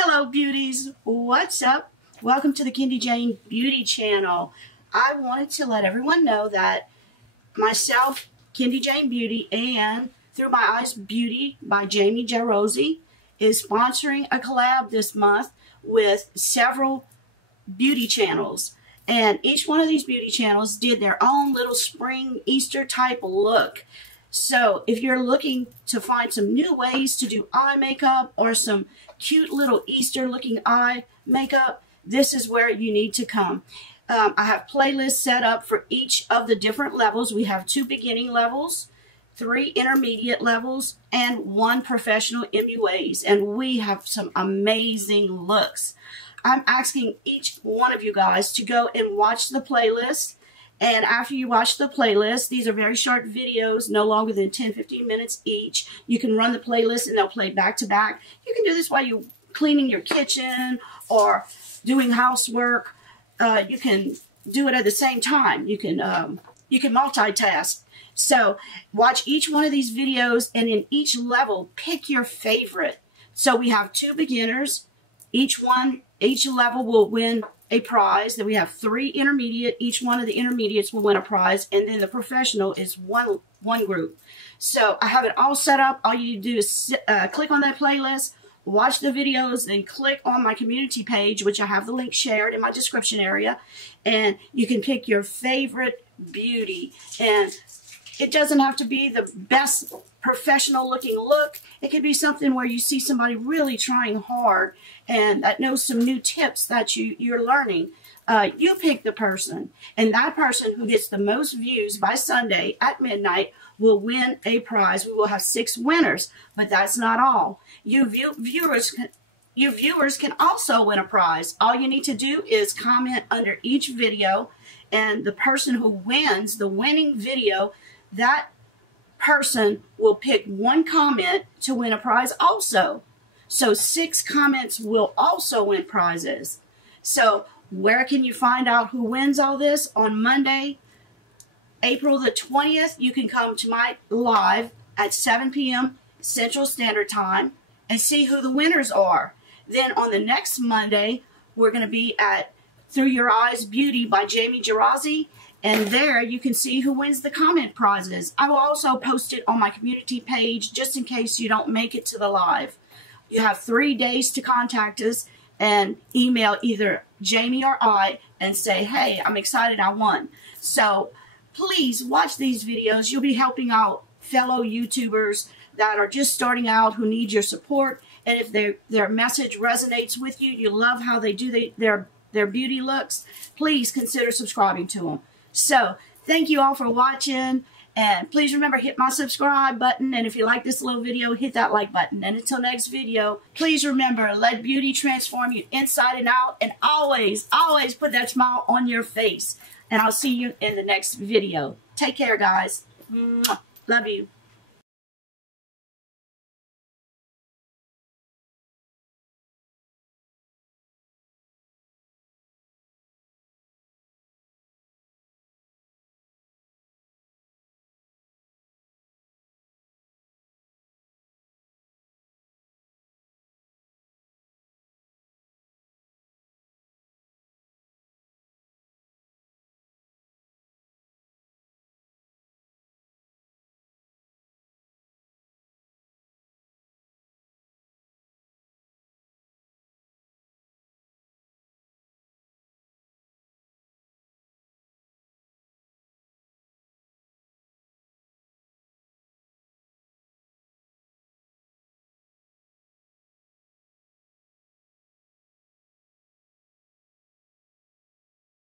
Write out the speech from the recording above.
Hello beauties, what's up? Welcome to the Kendy Jane Beauty channel. I wanted to let everyone know that myself, Kendy Jane Beauty, and Through My Eyes Beauty by Jamie Jarosi is sponsoring a collab this month with several beauty channels. And each one of these beauty channels did their own little spring Easter type look. So if you're looking to find some new ways to do eye makeup or some cute little Easter looking eye makeup, this is where you need to come. I have playlists set up for each of the different levels. We have 2 beginning levels, 3 intermediate levels, and 1 professional MUAs. And we have some amazing looks. I'm asking each one of you guys to go and watch the playlist. And after you watch the playlist, these are very short videos, no longer than 10-15 minutes each. You can run the playlist and they'll play back to back. You can do this while you're cleaning your kitchen or doing housework. You can do it at the same time. You can multitask. So watch each one of these videos, and in each level, pick your favorite. So we have 2 beginners. Each level will win a prize. Then we have 3 intermediate. Each one of the intermediates will win a prize, and then the professional is one group. So I have it all set up. All you need to do is click on that playlist, watch the videos, and click on my community page, which I have the link shared in my description area, and you can pick your favorite beauty. And it doesn't have to be the best professional looking look. It could be something where you see somebody really trying hard and that knows some new tips that you're learning. You pick the person, and that person who gets the most views by Sunday at midnight will win a prize. We will have 6 winners, but that's not all. You viewers can also win a prize. All you need to do is comment under each video, and the person who wins the winning video, that person will pick 1 comment to win a prize also. So 6 comments will also win prizes. So where can you find out who wins all this? On Monday, April the 20th, you can come to my live at 7 p.m. Central Standard Time and see who the winners are. Then on the next Monday, we're going to be at Through Your Eyes Beauty by Jamie Jarosi. And there you can see who wins the comment prizes. I will also post it on my community page just in case you don't make it to the live. You have 3 days to contact us and email either Jamie or I and say, hey, I'm excited I won. So please watch these videos. You'll be helping out fellow YouTubers that are just starting out who need your support. And if their message resonates with you, you love how they do their beauty looks, please consider subscribing to them. So thank you all for watching. And please remember, hit my subscribe button. And if you like this little video, hit that like button. And until next video, please remember, let beauty transform you inside and out. And always, always put that smile on your face. And I'll see you in the next video. Take care, guys. Love you.